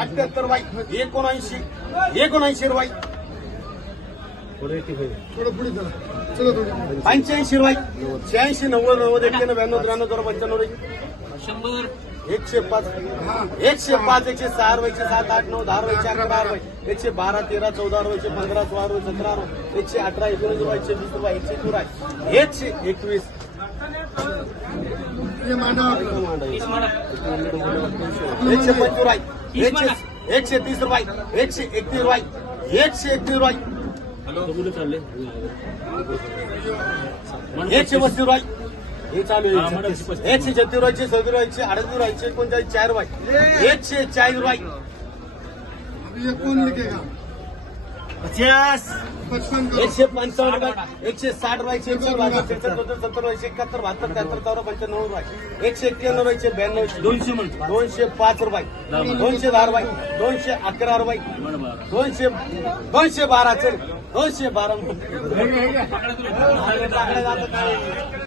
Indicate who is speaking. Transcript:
Speaker 1: अठ्याहत्तर बाई एकोणऐंशी एकोणऐंशी
Speaker 2: थोडी
Speaker 1: पंच्याऐंशी रुपये शहाऐंशी नव्वद नव्वद एक्क्याण्णव ब्याण्णव त्र्याण्णव चौदा पंच्याण्णव रुपये
Speaker 3: शंभर.
Speaker 1: एकशे पाच. एकशे पाच एकशे सहा रुपयाचे सात आठ नऊ दहा रुपयाचे अकरा रुपये एकशे बारा तेरा चौदा रुपयाचे पंधरा सोळा रुपये सतरा रुपये एकशे अठरा एकोणीस रुपये एकशे वीस रुपये एकशे चौरा एकशे एकवीस. एकशे पंचवीस रुपये एकशे एकशे तीस रुपये एकशे एकतीस रुपये एकशे एकतीस रुपये एकशे पस्तीस रुपये हे चालू आहे एकशे छत्तीस रुपयाचे सदतीस रुपयाचे अडतीस रुपयाचे एकोणचाळीस चार रुपये एकशे चाळीस रुपये
Speaker 2: अभी
Speaker 1: पचास. एकशे पंचावन्न रुपये एकशे साठ चौसष्ट सत्तर रुपये एकाहत्तर बहात्तर त्र्याहत्तर चौदा पंच्याण्णव रुपये एकशे एक्क्याण्णव रुपयाचे ब्याण्णव
Speaker 3: दोनशे
Speaker 1: दोनशे पाच रुपये. दोनशे दहा रुपये. दोनशे अकरा रुपये. दोनशे दोनशे बारा चल. दोनशे बारा.